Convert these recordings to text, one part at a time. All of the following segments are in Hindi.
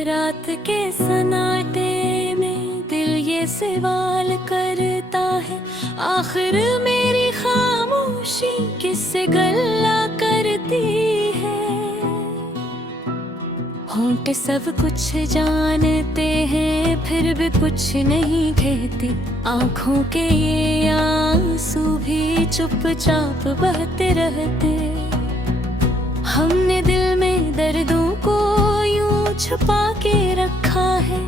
रात के सन्नाटे में दिल ये सवाल करता है, आखिर मेरी खामोशी किससे गल्ला करती है। होंठ सब कुछ जानते हैं फिर भी कुछ नहीं कहते, आंखों के ये आंसू भी चुपचाप बहते रहते। हमने दिल में दर्दों को यूं छुपा के रखा है,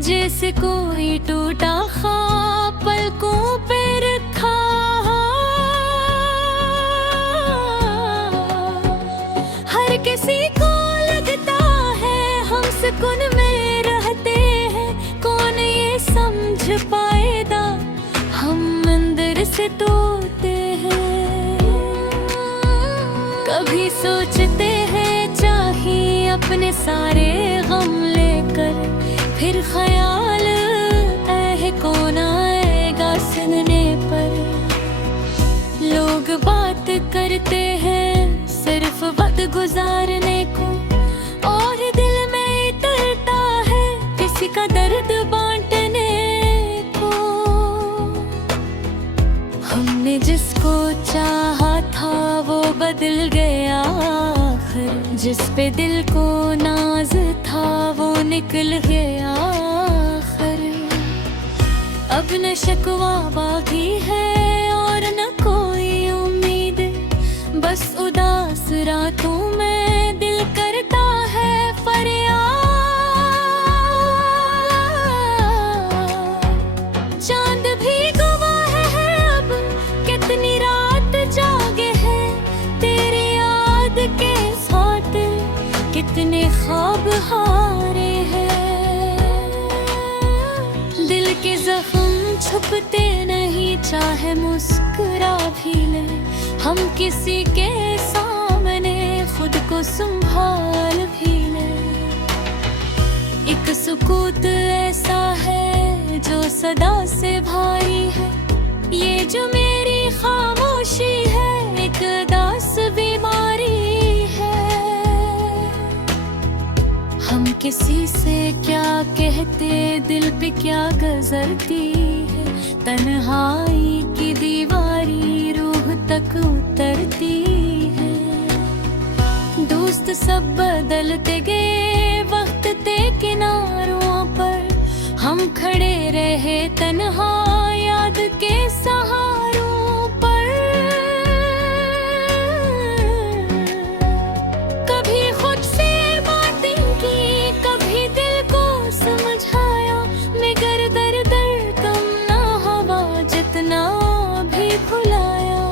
जैसे कोई टूटा ख्वाब पलकों पे रखा। हर किसी को लगता है हम सुकून में रहते हैं, कौन ये समझ पाएगा हम अंदर से तोड़ते हैं। कभी सोचते हैं चाहिए अपने सारे गम लेकर, फिर ख्याल है कौन आएगा सुनने पर। लोग बात करते हैं सिर्फ वक्त गुजारने को, और दिल में डरता है किसी का दर्द बांटने को। हमने जिसको चाहा था वो बदल गया आखिर, जिस पे दिल को नाज था वो निकल गया आखिर। अब न शिकवा बाकी है और न कोई उम्मीद, बस उदास रातों में दिल करता है फरियाद। चांद भी गवाह है अब कितनी रात जागे हैं, तेरी याद के साथ कितने ख्वाब हारे हैं। दिल के जख्म छुपते नहीं चाहे मुस्कुरा भी ले, हम किसी के सामने खुद को संभाल भी ले। एक सुकूत ऐसा है जो सदा से भारी है, ये जो मेरी खामोशी है एक दास बीमारी है। हम किसी से क्या कहते दिल पे क्या गुजरती है, तन्हाई की दीवारी रूह तक उतरती है। दोस्त सब बदलते गए वक्त ते किनारों पर, हम खड़े रहे तन्हा याद के सहारों पर। कभी खुद से बातें की कभी दिल को समझाया, मगर दर दर कम ना हवा जितना भी भुलाया।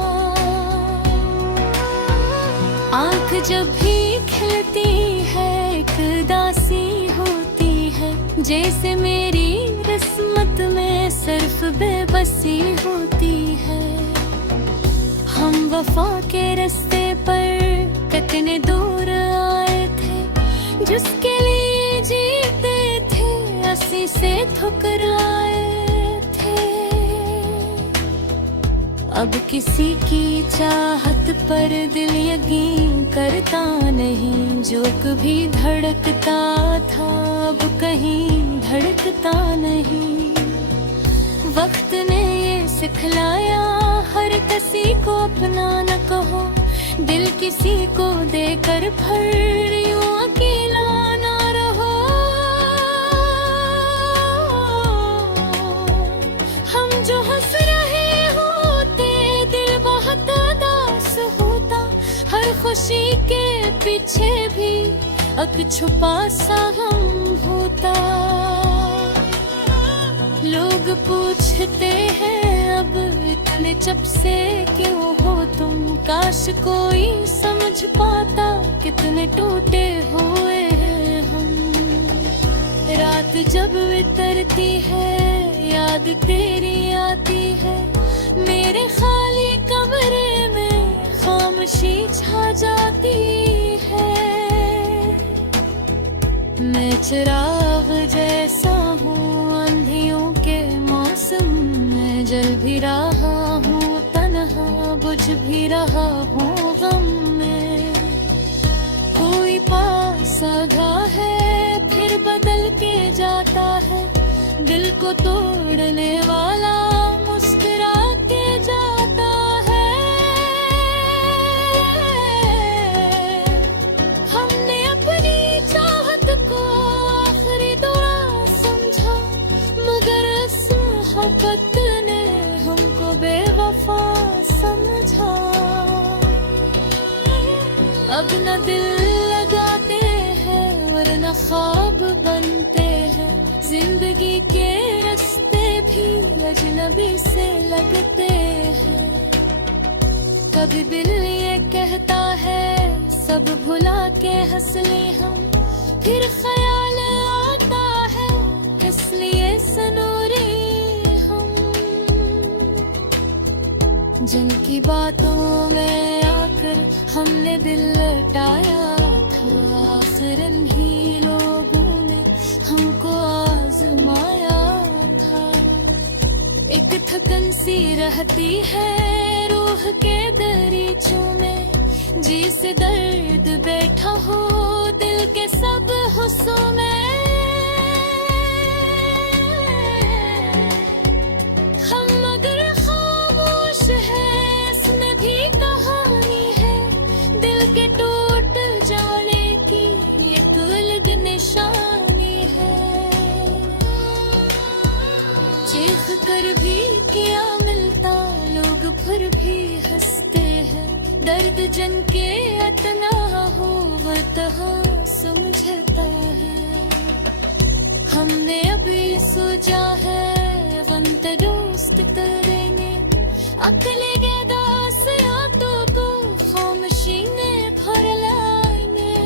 आँख जब भी खिलती है एक दासी होती है, जैसे मेरी किस्मत में सिर्फ बेबसी होती है। हम वफा के रास्ते पर कितने दूर आए थे, जिसके लिए जीते थे अस्सी से ठुकराए थे। अब किसी की चाहत पर दिल यकीन करता नहीं, जो कभी धड़कता था अब कहीं धड़कता नहीं। वक्त ने ये सिखलाया हर किसी को अपना न कहो, दिल किसी को देकर फिर यूं अकेला ना रहो। हम जो हंस रहे होते दिल बहुत उदास होता, हर खुशी के पीछे भी एक छुपा सा गम होता। लोग पूछते हैं अब इतने चुप से क्यों हो तुम, काश कोई समझ पाता कितने टूटे हुए हैं हम। रात जब उतरती है याद तेरी आती है, मेरे खाली कमरे में खामोशी छा जाती है। मैं चिराग जैसा हूँ आंधियों के मौसम में, जल भी रहा हूँ तन्हा, बुझ भी रहा हूँ गम में। कोई पास आधा है फिर बदल के जाता है, दिल को तोड़ने वाला मुस्कुरा के जाता है। हमने अपनी चाहत को आखिरी दुआ समझा, मगर इस मोहब्बत ने हमको बेवफा समझा। अब न दिल लगाते हैं वरना ख्वाब बनते हैं, जिंदगी के रास्ते भी अजनबी से लगते हैं। कभी दिल ये कहता है सब भुला के हंस ले हम, फिर ख्याल आता है इसलिए सनूरी हम। जिनकी बातों में आकर हमने दिल लटाया था, आखिर इन्हीं लोगों ने हमको आजमाया था। एक थकन सी रहती है रूह के दरीचों में, जी से दर्द बैठा हो दिल के सब हिस्सों में। हम मगर खामोश हैं, इसमें भी कहानी है, दिल के टूट जाने की एक अलग निशानी है। चीख कर भी क्या मिलता, लोग फिर भी हंसते हैं, दर्द जन के इतना हो वतहा समझता है। हमने अभी सोचा है वंत दोस्त करेंगे, अकले के दास आतों को खामोशी में भर लाएंगे।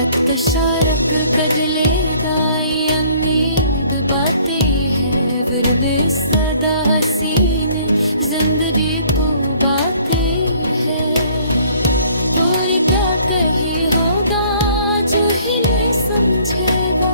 रक्त शारक कजलेगा ये उम्मीद बातें है, फिर भी सदा हसीने जिंदगी को बातें है। दूरी का कहीं होगा जो ही नहीं समझेगा,